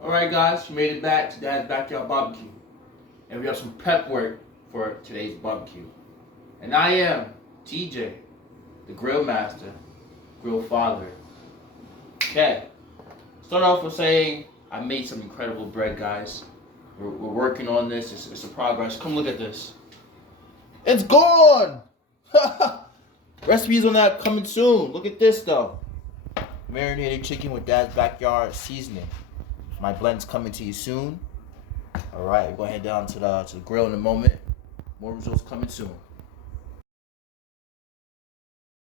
Alright guys, we made it back to Dad's Backyard Barbecue. And we have some prep work for today's barbecue. And I am TJ, the grill master, grill father. Okay, start off with saying I made some incredible bread, guys. We're working on this, it's a progress. Come look at this. It's gone! Recipes on that coming soon. Look at this though. Marinated chicken with Dad's Backyard seasoning. My blend's coming to you soon. Alright, we're going to head down to the grill in a moment. More results coming soon.